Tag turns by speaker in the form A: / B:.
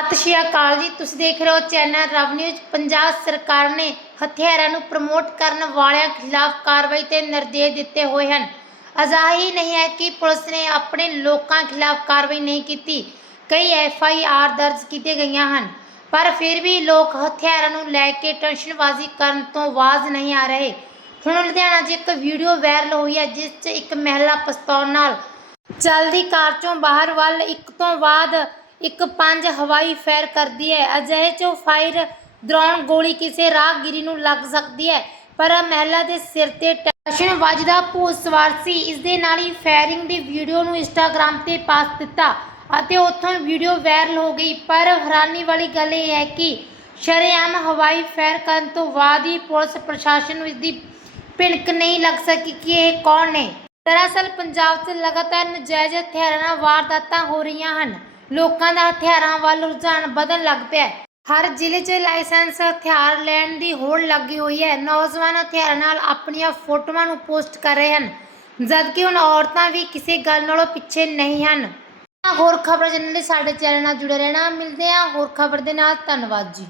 A: ਸਤਿ ਸ਼੍ਰੀ ਅਕਾਲ ਜੀ। ਤੁਸੀਂ ਦੇਖ ਰਹੇ ਹੋ ਚੈਨਲ ਰਵ ਨਿਊਜ਼। ਪੰਜਾਬ ਸਰਕਾਰ ਨੇ ਹਥਿਆਰਾਂ ਨੂੰ ਪ੍ਰਮੋਟ ਕਰਨ ਵਾਲਿਆਂ ਖਿਲਾਫ ਕਾਰਵਾਈ ਤੇ ਨਿਰਦੇਸ਼ ਦਿੱਤੇ ਹੋਏ ਹਨ। ਅਜਿਹਾ ਨਹੀਂ ਹੈ ਕਿ ਪੁਲਿਸ ਨੇ ਆਪਣੇ ਲੋਕਾਂ ਖਿਲਾਫ ਕਾਰਵਾਈ ਨਹੀਂ ਕੀਤੀ। ਕਈ ਐਫ ਆਈ ਆਰ ਦਰਜ ਕੀਤੀਆਂ ਗਈਆਂ ਹਨ, ਪਰ ਫਿਰ ਵੀ ਲੋਕ ਹਥਿਆਰਾਂ ਨੂੰ ਲੈ ਕੇ ਟੈਨਸ਼ਨਬਾਜ਼ੀ ਕਰਨ ਤੋਂ ਬਾਜ਼ ਨਹੀਂ ਆ ਰਹੇ। ਹੁਣ ਲੁਧਿਆਣਾ 'ਚ ਇੱਕ ਵੀਡੀਓ ਵਾਇਰਲ ਹੋਈ ਹੈ, ਜਿਸ 'ਚ ਇੱਕ ਮਹਿਲਾ ਪਿਸਤੌਲ ਨਾਲ ਚੱਲਦੀ ਕਾਰ ਚੋਂ ਬਾਹਰ ਵੱਲ, ਇੱਕ ਤੋਂ ਬਾਅਦ ਇੱਕ ਪੰਜ ਹਵਾਈ ਫੈਰ ਕਰਦੀ ਹੈ। ਅਜਿਹੇ ਚੋਂ ਫਾਇਰ ਦੌਰਾਨ ਗੋਲੀ ਕਿਸੇ ਰਾਹਗੀਰੀ ਨੂੰ ਲੱਗ ਸਕਦੀ ਹੈ, ਪਰ ਮਹਿਲਾ ਦੇ ਸਿਰ ਤੇ ਟੈਸ਼ਨ ਵੱਜਦਾ ਭੂਤ ਸਵਾਰ ਸੀ। ਇਸ ਦੇ ਨਾਲ ਹੀ ਫਾਇਰਿੰਗ ਦੀ ਵੀਡੀਓ ਨੂੰ ਇੰਸਟਾਗ੍ਰam ਤੇ ਪਾਸ ਦਿੱਤਾ ਅਤੇ ਉੱਥੋਂ ਵੀਡੀਓ ਵਾਇਰਲ ਹੋ ਗਈ। ਪਰ ਹੈਰਾਨੀ ਵਾਲੀ ਗੱਲ ਇਹ ਹੈ ਕਿ ਸ਼ਰੇਆਮ ਹਵਾਈ ਫਾਇਰ ਕਰਨ ਤੋਂ ਬਾਅਦ ਹੀ ਪੁਲਿਸ ਪ੍ਰਸ਼ਾਸਨ ਨੂੰ ਇਸ ਦੀ ਭਿਣਕ ਨਹੀਂ ਲੱਗ ਸਕੀ ਕਿ ਇਹ ਕੌਣ ਨੇ। ਦਰਅਸਲ, ਪੰਜਾਬ 'ਚ ਲਗਾਤਾਰ ਨਜਾਇਜ਼ ਹਥਿਆਰਾਂ ਨਾਲ ਵਾਰਦਾਤਾਂ ਹੋ ਰਹੀਆਂ ਹਨ। ਲੋਕਾਂ ਦਾ ਹਥਿਆਰਾਂ ਵੱਲ ਰੁਝਾਨ ਵਧਣ ਲੱਗ ਪਿਆ ਹੈ। ਹਰ ਜ਼ਿਲ੍ਹੇ 'ਚ ਲਾਇਸੈਂਸ ਹਥਿਆਰ ਲੈਣ ਦੀ ਹੋੜ ਲੱਗੀ ਹੋਈ ਹੈ। ਨੌਜਵਾਨ ਹਥਿਆਰਾਂ ਨਾਲ ਆਪਣੀਆਂ ਫੋਟੋਆਂ ਨੂੰ ਪੋਸਟ ਕਰ ਰਹੇ ਹਨ, ਜਦਕਿ ਹੁਣ ਔਰਤਾਂ ਵੀ ਕਿਸੇ ਗੱਲ ਨਾਲੋਂ ਪਿੱਛੇ ਨਹੀਂ ਹਨ। ਹੋਰ ਖਬਰਾਂ ਜਾਣਨ ਲਈ ਸਾਡੇ ਚੈਨਲ ਨਾਲ ਜੁੜੇ ਰਹਿਣਾ। ਮਿਲਦੇ ਹਾਂ ਹੋਰ ਖਬਰ ਦੇ ਨਾਲ। ਧੰਨਵਾਦ ਜੀ।